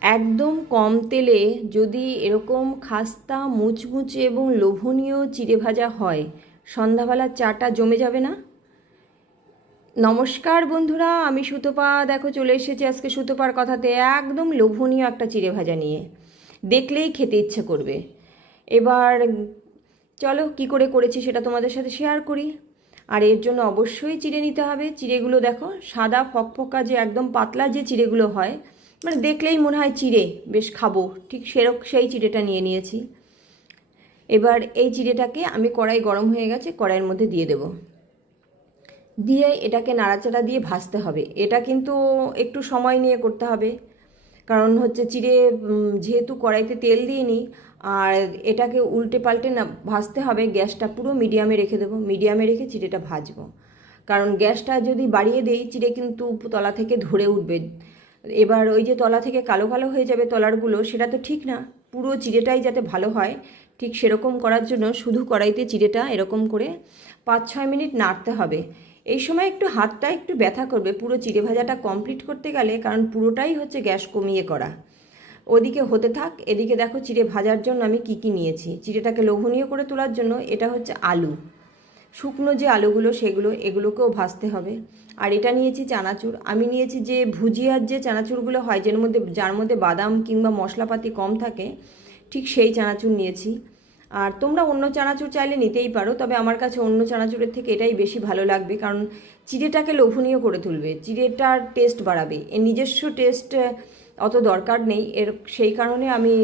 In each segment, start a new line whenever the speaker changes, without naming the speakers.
একদম কম তেলে যদি এরকম খাস্তা, মুচমুচে এবং লোভনীয় চিড়ে ভাজা হয় সন্ধ্যাবেলার চাটা জমে যাবে না? নমস্কার বন্ধুরা, আমি সুতপা। দেখো, চলে এসেছি আজকে সুতপার কথাতে। একদম লোভনীয় একটা চিড়ে ভাজা নিয়ে। দেখলেই খেতে ইচ্ছে করবে। এবার চলো, কি করে করেছি সেটা তোমাদের সাথে শেয়ার করি। আর এর জন্য অবশ্যই চিড়ে নিতে হবে। চিড়েগুলো দেখো, সাদা ফকফকা যে একদম পাতলা যে চিড়েগুলো হয় মানে দেখলেই মনে হয় চিড়ে, বেশ খাব। ঠিক সেরক সেই চিড়েটা নিয়ে নিয়েছি। এবার এই চিড়েটাকে আমি কড়াই গরম হয়ে গেছে, কড়াইয়ের মধ্যে দিয়ে দেব। দিয়ে এটাকে নাড়াচাড়া দিয়ে ভাজতে হবে। এটা কিন্তু একটু সময় নিয়ে করতে হবে। কারণ হচ্ছে চিড়ে যেহেতু কড়াইতে তেল দিইনি, আর এটাকে উল্টে পাল্টে না, ভাজতে হবে, গ্যাসটা পুরো মিডিয়ামে রেখে দেবো। মিডিয়ামে রেখে চিড়েটা ভাজবো। কারণ গ্যাসটা যদি বাড়িয়ে দেই, চিড়ে কিন্তু তলা থেকে ধরে উঠবে। এবার ওই যে তলা থেকে কালো কালো হয়ে যাবে তলারগুলো, সেটা তো ঠিক না। পুরো চিড়েটাই যাতে ভালো হয়, ঠিক সেরকম করার জন্য শুধু কড়াইতে চিড়েটা এরকম করে পাঁচ ছয় মিনিট নাড়তে হবে। এই সময় একটু হাতটা একটু ব্যথা করবে, পুরো চিড়ে ভাজাটা কমপ্লিট করতে গেলে, কারণ পুরোটাই হচ্ছে গ্যাস কমিয়ে করা। ওদিকে হতে থাক, এদিকে দেখো চিড়ে ভাজার জন্য আমি কি কি নিয়েছি। চিড়েটাকে লোভনীয় করে তোলার জন্য এটা হচ্ছে আলু। শুকনো যে আলুগুলো, সেগুলো, এগুলোকেও ভাজতে হবে। আর এটা নিয়েছি চানাচুর। আমি নিয়েছি যে ভুজিয়ার যে চানাচুরগুলো হয়, যার মধ্যে যার মধ্যে বাদাম কিংবা মশলাপাতি কম থাকে, ঠিক সেই চানাচুর নিয়েছি। আর তোমরা অন্য চানাচুর চাইলে নিতেই পারো, তবে আমার কাছে অন্য চানাচুরের থেকে এটাই বেশি ভালো লাগবে, কারণ চিড়েটাকে লোভনীয় করে তুলবে। চিড়েটার টেস্ট বাড়াবে। এর নিজস্ব টেস্ট অত দরকার নেই। এর সেই কারণে আমি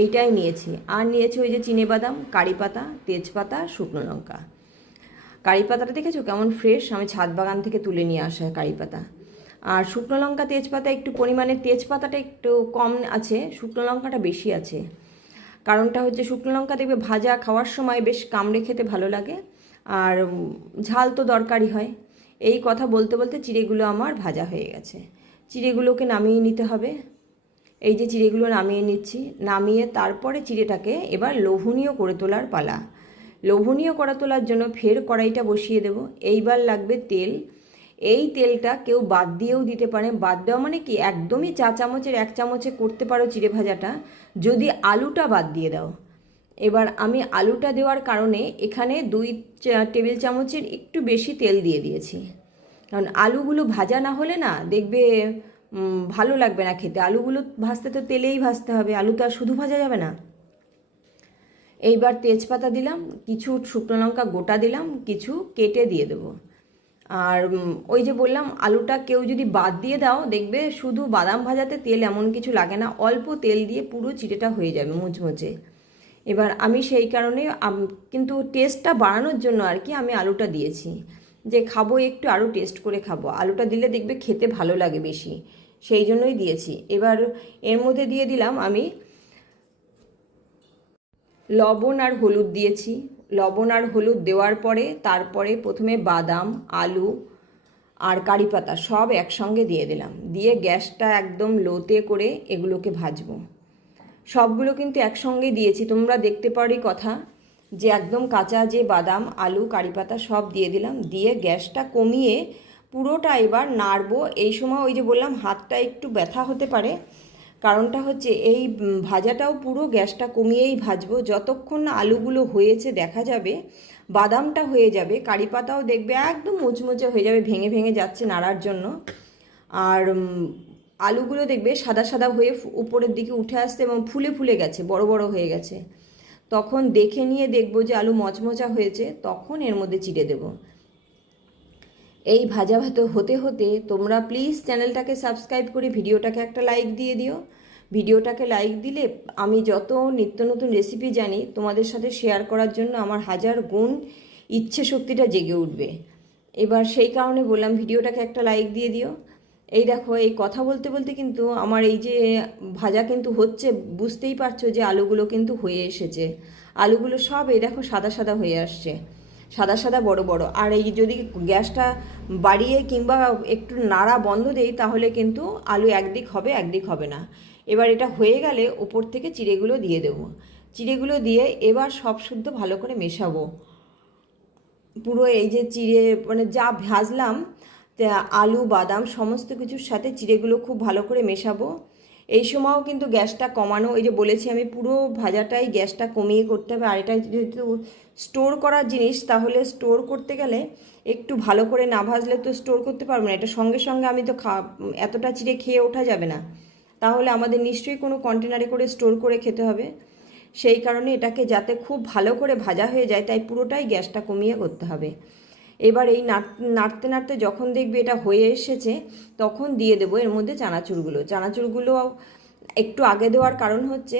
এইটাই নিয়েছি। আর নিয়েছি ওই যে চিনে বাদাম, কারি পাতা, তেজপাতা, শুকনো লঙ্কা। কারি পাতাটা দেখেছ? কেমন ফ্রেশ আমি ছাদ বাগান থেকে তুলে নিয়ে আসা কারি পাতা আর শুকনো লঙ্কা তেজপাতা একটু পরিমাণে, তেজপাতাটা একটু কম আছে, শুকনো লঙ্কাটা বেশি আছে। কারণটা হচ্ছে শুকনো লঙ্কা দেখবে ভাজা খাওয়ার সময় বেশ কামড়ে খেতে ভালো লাগে, আর ঝাল তো দরকারই হয়। এই কথা বলতে বলতে চিড়েগুলো আমার ভাজা হয়ে গেছে। চিড়েগুলোকে নামিয়ে নিতে হবে। এই যে চিড়েগুলো নামিয়ে নিচ্ছি, নামিয়ে তারপরে চিড়েটাকে এবার লোভনীয় করে তোলার পালা। লোভনীয় করা তোলার জন্য ফের কড়াইটা বসিয়ে দেব। এইবার লাগবে তেল। এই তেলটা কেউ বাদ দিয়েও দিতে পারে। বাদ দেওয়া মানে কি? একদমই চা চামচের এক চামচে করতে পারো চিড়ে ভাজাটা। যদি আলুটা বাদ দিয়ে দাও। এবার আমি আলুটা দেওয়ার কারণে এখানে দুই টেবিল চামচের একটু বেশি তেল দিয়ে দিয়েছি। কারণ আলুগুলো ভাজা না হলে না দেখবে ভালো লাগবে না খেতে। আলুগুলো ভাজতে তো তেলেই ভাজতে হবে। আলু তো আর শুধু ভাজা যাবে না। এইবার তেজপাতা দিলাম, কিছু শুকনো লঙ্কা গোটা দিলাম, কিছু কেটে দিয়ে দেবো। আর ওই যে বললাম, আলুটা কেউ যদি বাদ দিয়ে দাও, দেখবে শুধু বাদাম ভাজাতে তেল এমন কিছু লাগে না, অল্প তেল দিয়ে পুরো চিটেটা হয়ে যাবে মুচমুচে। এবার আমি সেই কারণে কিন্তু টেস্টটা বাড়ানোর জন্য আর কি আমি আলুটা দিয়েছি। যে খাব, একটু আরও টেস্ট করে খাব। আলুটা দিলে দেখবে খেতে ভালো লাগে বেশি, সেই জন্যই দিয়েছি। এবার এর মধ্যে দিয়ে দিলাম আমি লবণ আর হলুদ দিয়েছি। লবণ আর হলুদ দেওয়ার পরে তারপরে প্রথমে বাদাম, আলু আর কারি পাতা সব একসঙ্গে দিয়ে দিলাম। দিয়ে গ্যাসটা একদম লোতে করে এগুলোকে ভাজবো। সবগুলো কিন্তু একসঙ্গে দিয়েছি। তোমরা দেখতে পারি কথা যে একদম কাঁচা যে বাদাম, আলু, কারি পাতা সব দিয়ে দিলাম। দিয়ে গ্যাসটা কমিয়ে পুরোটা এবার নাড়বো। এই সময় ওই যে বললাম, হাতটা একটু ব্যথা হতে পারে। কারণটা হচ্ছে এই ভাজাটাও পুরো গ্যাসটা কমিয়েই ভাজবো। যতক্ষণ না আলুগুলো হয়েছে দেখা যাবে, বাদামটা হয়ে যাবে, কারি পাতাও দেখবে একদম মুচমুচে হয়ে যাবে, ভেঙে ভেঙে যাচ্ছে নাড়ার জন্য। আর আলুগুলো দেখবে সাদা সাদা হয়ে উপরের দিকে উঠে আসছে এবং ফুলে ফুলে গেছে, বড় বড় হয়ে গেছে। তখন দেখে নিয়ে দেখব যে আলু মচমচা হয়েছে, তখন এর মধ্যে চিড়ে দেবো। এই ভাজা ভাত হতে হতে তোমরা প্লিজ চ্যানেলটাকে সাবস্ক্রাইব করে ভিডিওটাকে একটা লাইক দিয়ে দিও। ভিডিওটাকে লাইক দিলে আমি যত নিত্য নতুন রেসিপি জানি, তোমাদের সাথে শেয়ার করার জন্য আমার হাজার গুণ ইচ্ছে শক্তিটা জেগে উঠবে। এবার সেই কারণে বললাম, ভিডিওটাকে একটা লাইক দিয়ে দিও। এই দেখো, এই কথা বলতে বলতে কিন্তু আমার এই যে ভাজা কিন্তু হচ্ছে, বুঝতেই পারছ যে আলুগুলো কিন্তু হয়ে এসেছে। আলুগুলো সব এই দেখো সাদা সাদা হয়ে আসছে। সাদা সাদা, বড় বড়। আর এই যদি গ্যাসটা বাড়িয়ে কিংবা একটু নাড়া বন্ধ দেই, তাহলে কিন্তু আলু একদিক হবে একদিক হবে না। এবার এটা হয়ে গেলে ওপর থেকে চিড়েগুলো দিয়ে দেবো। চিড়েগুলো দিয়ে এবার সব শুদ্ধ ভালো করে মেশাবো। পুরো এই যে চিড়ে মানে যা ভাজলাম আলু, বাদাম, সমস্ত কিছুর সাথে চিড়েগুলো খুব ভালো করে মেশাবো। এই সময়ও কিন্তু গ্যাসটা কমানো ওই যে বলেছি আমি পুরো ভাজাটাই গ্যাসটা কমিয়ে করতে হবে, আর এটা যেহেতু স্টোর করার জিনিস, তাহলে স্টোর করতে গেলে একটু ভালো করে না ভাজলে তো স্টোর করতে পারব না, এটা সঙ্গে সঙ্গে আমি তো খা, এতটা চিড়ে খেয়ে ওঠা যাবে না। তাহলে আমাদের নিশ্চয়ই কোনো কন্টেনারে করে স্টোর করে খেতে হবে, সেই কারণে এটাকে যাতে খুব ভালো করে ভাজা হয়ে যায়, তাই পুরোটাই গ্যাসটা কমিয়ে করতে হবে। এবার এই নাড়তে নাড়তে যখন দেখবে এটা হয়ে এসেছে, তখন দিয়ে দেবো। এর মধ্যে চানাচুরগুলো। চানাচুরগুলো একটু আগে দেওয়ার কারণ হচ্ছে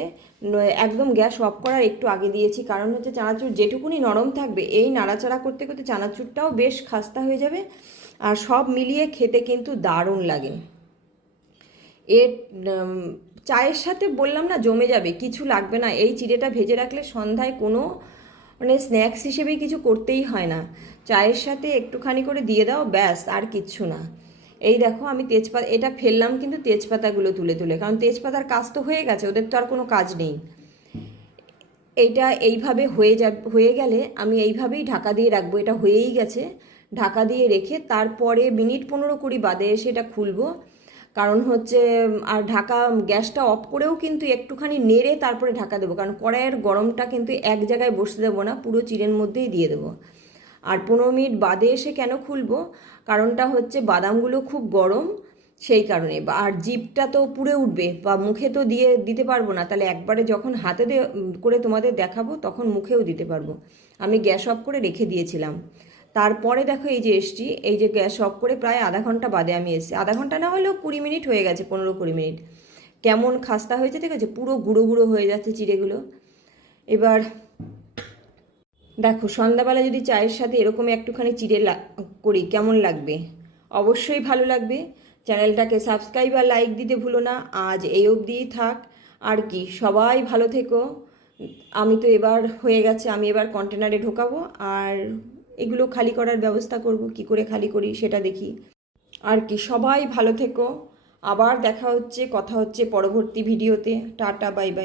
একদম গ্যাস অফ করার একটু আগে দিয়েছি। কারণ হচ্ছে চানাচুর যেটুকুনি নরম থাকবে, এই নাড়াচাড়া করতে করতে চানাচুরটাও বেশ খাস্তা হয়ে যাবে আর সব মিলিয়ে খেতে কিন্তু দারুণ লাগে। এর চায়ের সাথে বললাম না জমে যাবে, কিছু লাগবে না। এই চিড়েটা ভেজে রাখলে সন্ধ্যায় কোনো মানে স্ন্যাক্স হিসেবে কিছু করতেই হয় না। চায়ের সাথে একটুখানি করে দিয়ে দাও, ব্যাস, আর কিচ্ছু না। এই দেখো আমি তেজপাতা, এটা ফেললাম কিন্তু তেজপাতাগুলো তুলে তুলে, কারণ তেজপাতার কাজ তো হয়ে গেছে, ওদের তো আর কোনো কাজ নেই। এইটা এইভাবে হয়ে যা, হয়ে গেলে আমি এইভাবেই ঢাকা দিয়ে রাখব, এটা হয়েই গেছে। ঢাকা দিয়ে রেখে তারপরে মিনিট পনেরো কুড়ি বাদে এসে এটা খুলবো। কারণ হচ্ছে, আর ঢাকা গ্যাসটা অফ করেও কিন্তু একটুখানি নেড়ে তারপরে ঢাকা দেবো। কারণ কড়াইয়ের গরমটা কিন্তু এক জায়গায় বসতে দেবো না, পুরো চিড়ের মধ্যেই দিয়ে দেবো। আর পনেরো মিনিট বাদে এসে কেন খুলবো? কারণটা হচ্ছে বাদামগুলো খুব গরম, সেই কারণে। আর জিপটা তো পুড়ে উঠবে, বা মুখে তো দিয়ে দিতে পারব না। তাহলে একবারে যখন হাতে করে তোমাদের দেখাবো, তখন মুখেও দিতে পারব। আমি গ্যাস অফ করে রেখে দিয়েছিলাম। তারপরে দেখো এই যে এসছি, এই যে গ্যাস অফ করে প্রায় আধা ঘণ্টা বাদে আমি এসেছি। আধা ঘণ্টা না হলেও কুড়ি মিনিট হয়ে গেছে, পনেরো কুড়ি মিনিট। কেমন খাস্তা হয়েছে ঠিক আছে পুরো গুঁড়ো গুঁড়ো হয়ে যাচ্ছে চিড়েগুলো। এবার দেখো, সন্ধ্যাবেলা যদি চায়ের সাথে এরকম একটুখানি চিড়ে করি, কেমন লাগবে? অবশ্যই ভালো লাগবে। চ্যানেলটাকে সাবস্ক্রাইব আর লাইক দিতে ভুলো না। আজ এই অবধিই থাক। আর কি, সবাই ভালো থেকো। আমি তো এবার হয়ে গেছে, আমি এবার কন্টেনারে ঢোকাবো। আর এগুলো খালি করার ব্যবস্থা করব, কি করে খালি করি সেটা দেখি। আর কি, সবাই ভালো থেকো। আবার দেখা হচ্ছে, কথা হচ্ছে পরবর্তী ভিডিওতে। Tata, bye bye.